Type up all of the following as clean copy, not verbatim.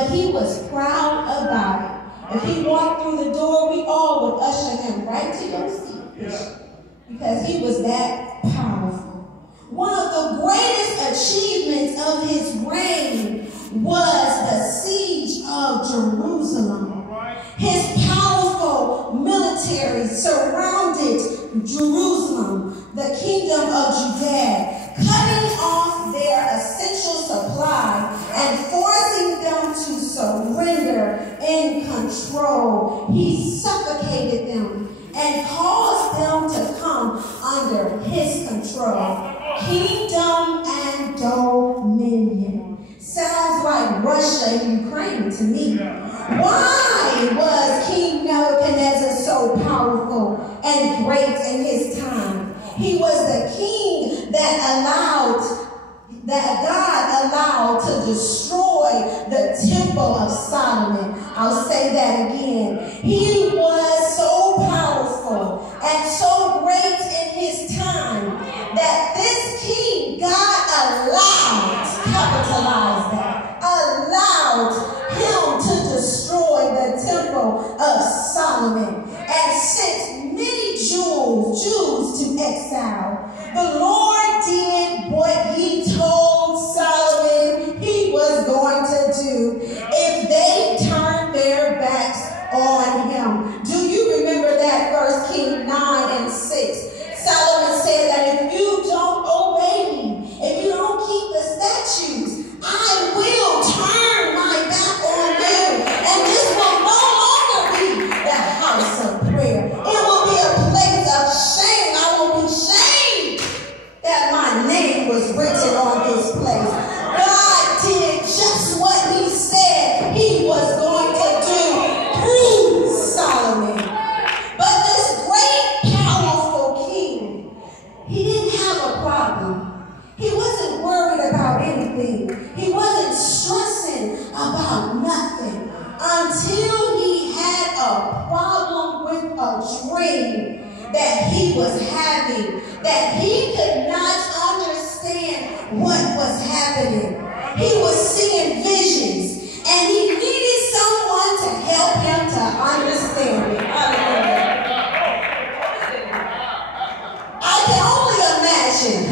but he was proud about it. If he walked through the door, we all would usher him right to your seat, because he was that powerful. One of the greatest achievements of his reign was the siege of Jerusalem. His powerful military surrounded Jerusalem, the kingdom of Judea, cutting off their essential supply and forcing them to surrender in control. He suffocated them and caused them to come under his control. Kingdom and dominion. Sounds like Russia and Ukraine to me. Why was King Nebuchadnezzar so powerful and great in his time? He was the king that God allowed to destroy the temple of Solomon. I'll say that again. He was so powerful and so great in his time that this king, God allowed, capitalize that, allowed him to destroy the temple of Solomon and sent many Jews to exile. The Lord did what he told Solomon he was going to do if they turned their backs on him. Do you remember that? 1 Kings 9:6. Solomon said that if you don't obey me, if you don't keep the statutes, I will turn my back on you. And this will no longer be the house of prayer. It will be a place of shame. I will be shamed that my name was written on this place. God did just what he said he was going to do through Solomon. But this great, powerful king, he didn't have a problem. He wasn't worried about anything. He wasn't stressing about nothing until he had a problem with a dream that he was having, that he could not understand what was happening. He was seeing visions, and he needed someone to help him to understand it. I can only imagine,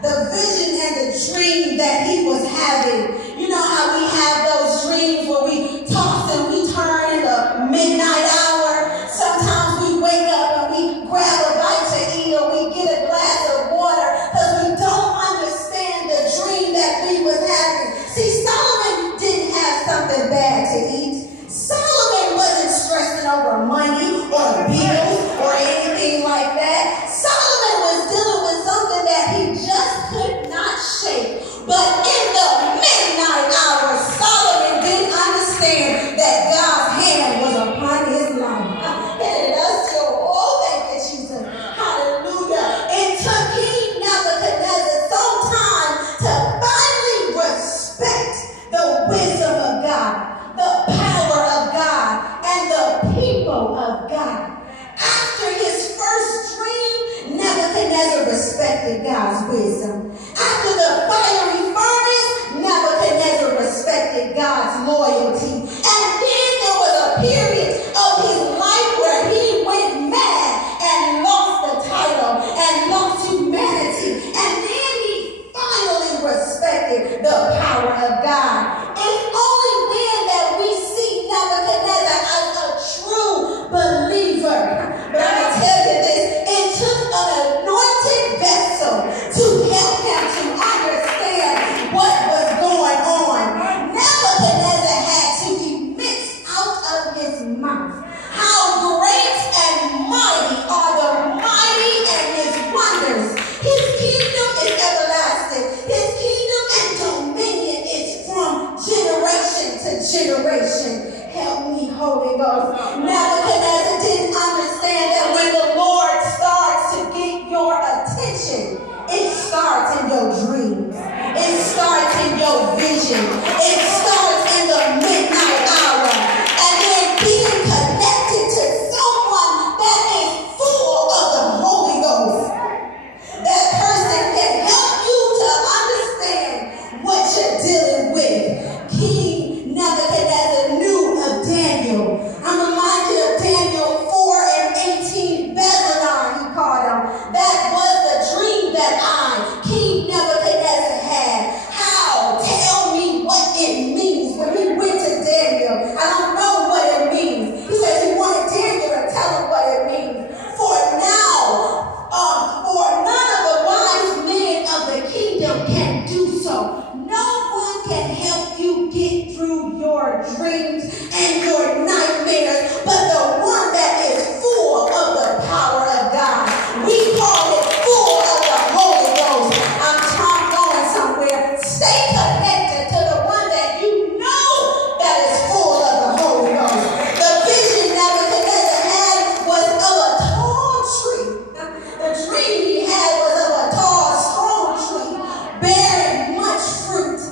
the vision and the dream that he was having. You know how we have those dreams where we toss and we turn in the midnight hour. Sometimes we wake up and we grab a bite to eat, or we get a glass of water because we don't understand the dream that we was having. See, Solomon didn't have something bad to eat. Solomon wasn't stressing over money or bills or anything like that. Solomon was dealing with something that he just could not shake. But in the midnight hour, Solomon didn't understand that God's hand was upon his life. And us too. Oh, thank you, Jesus. Hallelujah. It took King Nebuchadnezzar some time to finally respect the wisdom of God, the power of God, and the people of God. After his first dream, Nebuchadnezzar respected God's wisdom. After the fiery furnace, Nebuchadnezzar respected God's loyalty. And then there was a period of his life where he went mad and lost the title and lost humanity. And then he finally respected the power of God. It's only then that we see Nebuchadnezzar as a true believer. But I'm going to tell you this, it took an anointed vessel to help him to understand what was going on. Nebuchadnezzar had to emit out of his mouth how great and mighty are the mighty and his wonders. His kingdom is everlasting. His kingdom and dominion is from generation to generation. Help me, Holy Ghost. Nebuchadnezzar didn't understand that when the Lord starts to get your attention, it starts in your dreams. It starts in your vision. It starts in the midnight hour. And then being connected to someone that is full of the Holy Ghost. That person can help you to understand what you're dealing with. King Nebuchadnezzar through your dreams and your nightmares, but the one that is full of the power of God. We call it full of the Holy Ghost. I'm going somewhere. Stay connected to the one that you know that is full of the Holy Ghost. The vision Nebuchadnezzar had was of a tall tree. The dream he had was of a tall, strong tree, bearing much fruit,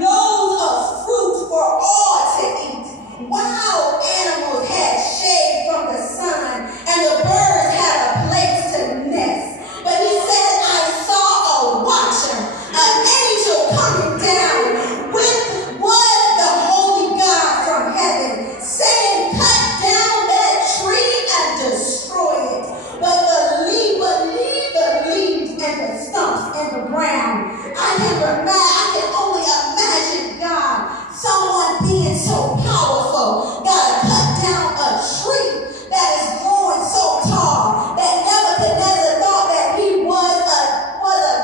loads of fruit for all to eat. Wild animals had shade from the sun, and the birds had a place to nest. But he said, I saw a watcher, an angel coming down with the Holy God from heaven, saying, cut down that tree and destroy it. But leave the leaves and the stumps in the ground. I can only imagine God, someone being so powerful, gotta cut down a tree that is growing so tall that Nebuchadnezzar thought that he was a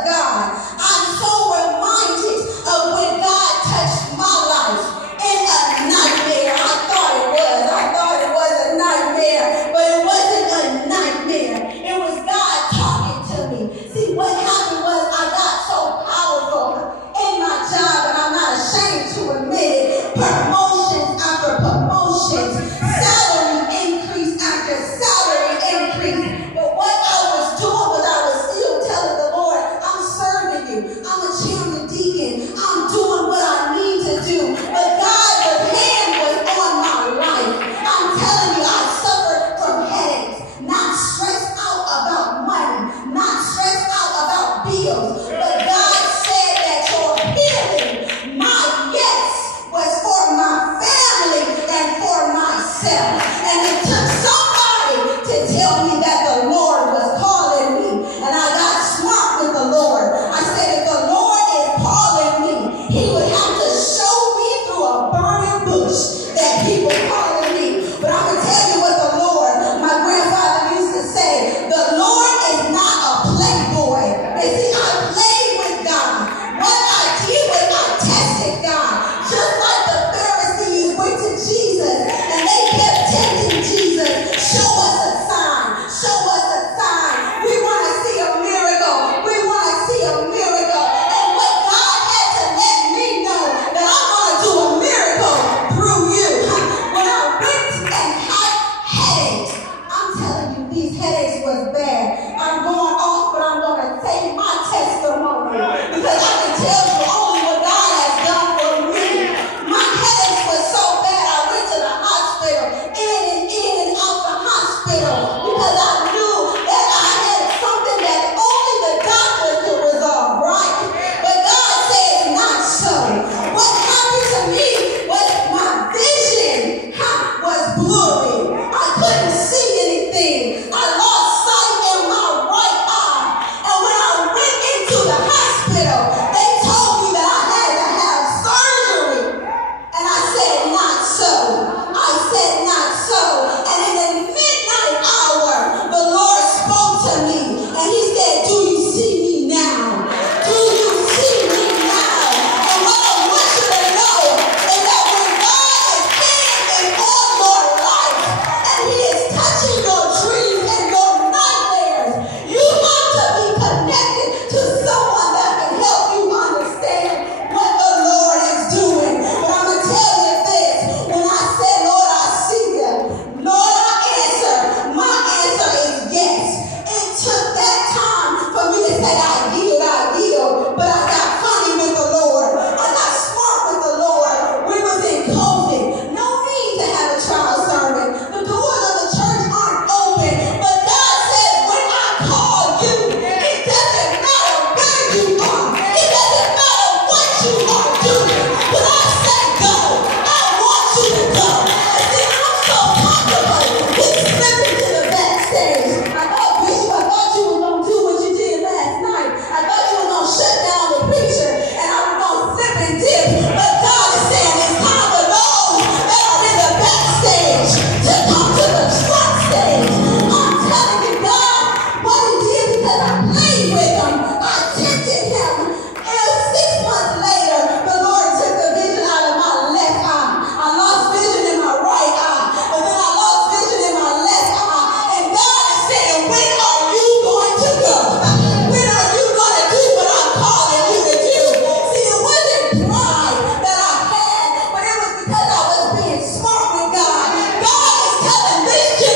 god. I'm so reminded of when God touched my life in a nightmare. I thought it was a nightmare, but it wasn't a nightmare. It was God talking to me. See, what happened was I got so powerful in my job, and I'm not ashamed to admit it. Promotions after promotions, salary increase after salary increase. But what I was doing was I was still telling the Lord, I'm serving you. I'm a chairman deacon. I'm doing what I need to do. But God's hand was on my life. I'm telling you, I suffered from headaches, not stressed out about money, not stressed out about bills. But God said that your healing, my yes, was for my family and for myself. And it took somebody to tell me that the Lord was calling me. And I got smart with the Lord. I said, if the Lord is calling me, he would have to show me through a burning bush that he would call